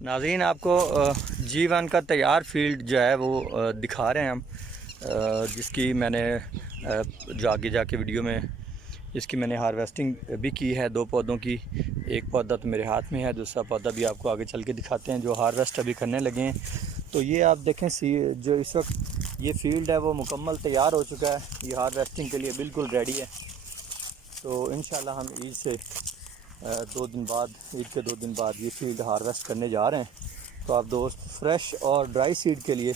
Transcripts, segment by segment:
नाज़रीन आपको G1 का तैयार फील्ड जो है वो दिखा रहे हैं हम, जिसकी मैंने जो आगे जाके वीडियो में इसकी मैंने हार्वेस्टिंग भी की है। 2 पौधों की, एक पौधा तो मेरे हाथ में है, दूसरा पौधा भी आपको आगे चल के दिखाते हैं जो हार्वेस्ट अभी करने लगे हैं। तो ये आप देखें जो इस वक्त ये फील्ड है वो मुकम्मल तैयार हो चुका है, ये हार्वेस्टिंग के लिए बिल्कुल रेडी है। तो इंशाल्लाह हम ईद से 2 दिन बाद, ईद के 2 दिन बाद ये फील्ड हार्वेस्ट करने जा रहे हैं। तो आप दोस्त फ्रेश और ड्राई सीड के लिए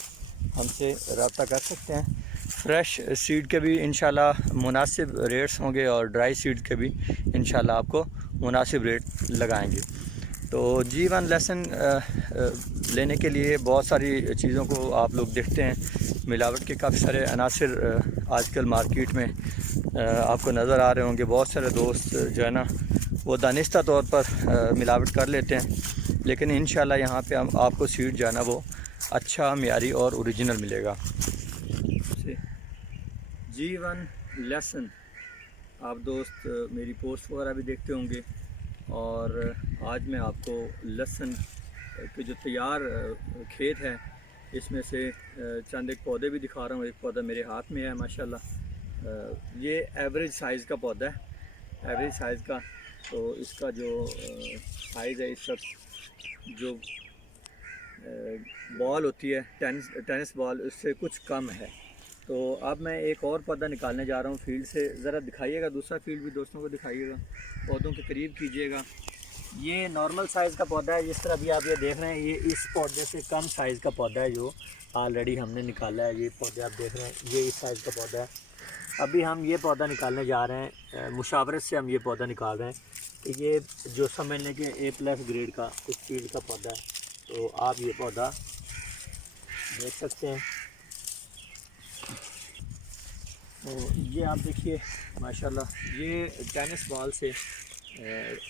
हमसे रब्ता कर सकते हैं। फ्रेश सीड के भी इंशाल्लाह मुनासिब रेट्स होंगे और ड्राई सीड के भी इंशाल्लाह आपको मुनासिब रेट लगाएंगे। तो G1 लेसन लेने के लिए बहुत सारी चीज़ों को आप लोग देखते हैं, मिलावट के काफ़ी सारे अनासर आजकल मार्केट में आपको नज़र आ रहे होंगे। बहुत सारे दोस्त जो है ना वो दानिस्ता तौर पर मिलावट कर लेते हैं, लेकिन इंशाल्लाह यहाँ पे हम आपको सीड जो है ना वो अच्छा, मियारी और ओरिजिनल मिलेगा। G1 लेसन आप दोस्त मेरी पोस्ट वगैरह भी देखते होंगे, और आज मैं आपको लहसुन के जो तैयार खेत है इसमें से चंद एक पौधे भी दिखा रहा हूँ। एक पौधा मेरे हाथ में है माशाल्लाह, ये एवरेज साइज़ का पौधा है, एवरेज साइज़ का। तो इसका जो साइज़ है, इस वक्त जो बॉल होती है टेनिस बॉल, उससे कुछ कम है। तो अब मैं एक और पौधा निकालने जा रहा हूँ फील्ड से। ज़रा दिखाइएगा, दूसरा फील्ड भी दोस्तों को दिखाइएगा, पौधों के करीब कीजिएगा। ये नॉर्मल साइज़ का पौधा है, जिस तरह भी आप ये देख रहे हैं, ये इस पौधे से कम साइज़ का पौधा है जो ऑलरेडी हमने निकाला है। ये पौधे आप देख रहे हैं, ये इस साइज़ का पौधा है। अभी हम ये पौधा निकालने जा रहे हैं, मुशावरत से हम ये पौधा निकाल रहे हैं कि ये जो समझ लें कि A+ ग्रेड का इस फील्ड का पौधा है। तो आप ये पौधा देख सकते हैं। तो ये आप देखिए माशाल्लाह, ये टेनिस बॉल से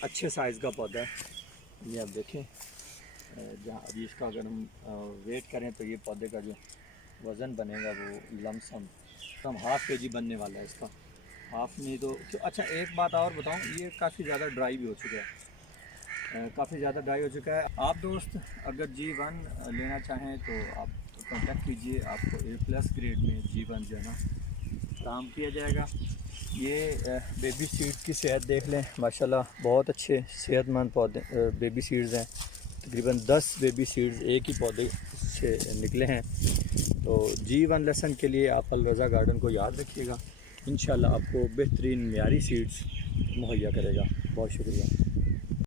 अच्छे साइज़ का पौधा है। ये आप देखें, जहाँ अभी इसका अगर हम वेट करें तो ये पौधे का जो वज़न बनेगा वो लमसम हाफ़ kg बनने वाला है इसका, हाफ़ नहीं तो। अच्छा एक बात और बताऊँ, ये काफ़ी ज़्यादा ड्राई भी हो चुका है, काफ़ी ज़्यादा ड्राई हो चुका है। आप दोस्त अगर G1 लेना चाहें तो आप कॉन्टेक्ट कीजिए, आपको A+ ग्रेड में G1 जो है ना काम किया जाएगा। ये बेबी सीड की सेहत देख लें माशाल्लाह, बहुत अच्छे सेहतमंद पौधे बेबी सीड्स हैं। तकरीबन 10 बेबी सीड्स एक ही पौधे से निकले हैं। तो G1 लेसन के लिए आप अलरज़ा गार्डन को याद रखिएगा, इंशाल्लाह आपको बेहतरीन मियारी सीड्स मुहैया करेगा। बहुत शुक्रिया।